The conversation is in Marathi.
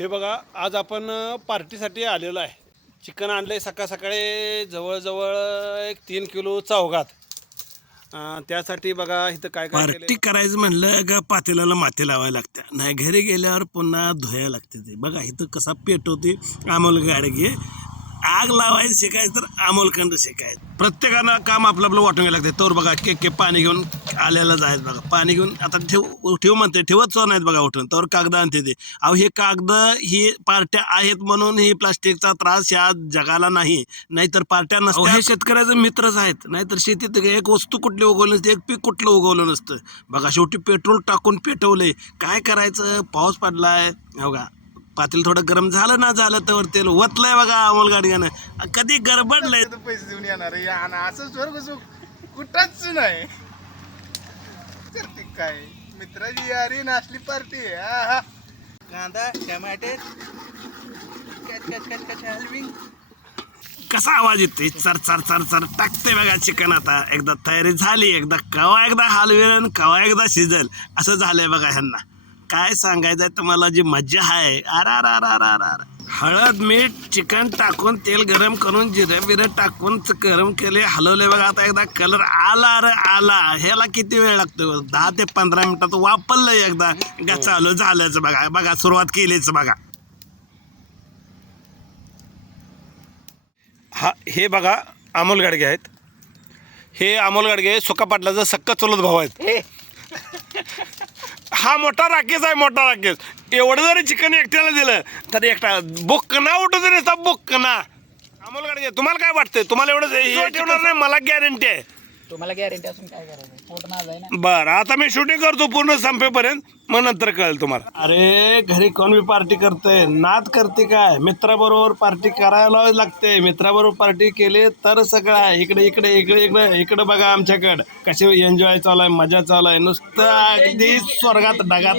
हे बघा, आज आपण पार्टीसाठी आलेलो आहे. चिकन आणलं आहे सकाळ सकाळी, जवळजवळ एक 3 किलो चौघात. त्यासाठी बघा इथं काय काय पार्टी करायचं म्हणलं का पातेल्याला माती लावायला लागते, नाही घरी गेल्यावर पुन्हा धुवायला लागते. ते बघा इथं कसा पेटवते अमोल गाडगे. आग लावायचं शिकायचं तर अमोलखंड शिकायचं. प्रत्येकानं काम आपलं आपलं वाटून घ्यायला लागते. तर बघा के पाणी घेऊन आल्याला जायचं. बघा पाणी घेऊन आता ठेव म्हणते, ठेवत सो नाहीत बघा उठून. तर कागद आणते ते. अहो हे कागद ही पार्ट्या आहेत म्हणून ही प्लास्टिकचा त्रास या जगाला नाही, नाहीतर पार्ट्या नसत्या. हे शेतकऱ्याचे मित्रच आहेत, नाहीतर शेतीत एक वस्तू कुठली उगवली नसते, एक पीक कुठलं उगवलं नसतं. बघा शेवटी पेट्रोल टाकून पेटवलंय. काय करायचं, पाऊस पडलाय. बघा पातेल थोडं गरम झालं ना, झालं तर तेल वतलंय बघा अमोल गाडग्यानं. कधी गडबडलंय. पैसे देऊन येणार असं स्वर्ग सुख कुठंच नाही करते. काय मित्राची यारी नाचली पार्टी. कांदा टमाटे हलविंग. कसा आवाज येतोय, चर चर चर चर टाकते बघा चिकन. आता एकदा तयारी झाली, एकदा हलवेल, कवा एकदा शिजल, असं झालंय बघा ह्यांना. काय सांगायचंय तुम्हाला, जी मज्जा आहे. अर हळद मीठ चिकन टाकून तेल गरम करून जिरं बिरं टाकून गरम केले, हलवले बघा. आता एकदा कलर आला. ह्याला किती वेळ लागतो? 10 ते 15 मिनिटात वापरलं एकदा का चालू झालंच बघा सुरुवात केलीच बघा. हे बघा अमोल गाडगे आहेत. हे अमोल गाडगे सुका पाटलाचा सक्का चुलत भाऊ आहेत. हा मोठा राकेश आहे, मोठा राकेश. एवढं जरी चिकन एकट्याला दिलं तर एकटा बुक्कना उठत नसता, बुक्कना. अमोल गाडगे, तुम्हाला काय वाटतंय? तुम्हाला एवढं हे ठेवणार नाही, मला गॅरंटी आहे. तुम्हाला गॅरंटी असून काय करायचं, पोट माझं आहे ना. बरं, आता मी शूटिंग करतो पूर्ण संपेपर्यंत, मग नंतर कळेल तुम्हाला. अरे घरी कोण बी पार्टी करते, नाद करते काय? मित्राबरोबर पार्टी करायला लागते. मित्राबरोबर पार्टी केली तर सगळं आहे. इकडे बघा आमच्याकडं कसे एन्जॉय चालू आहे, मजा चालू आहे. नुसतं अगदी स्वर्गात ढगात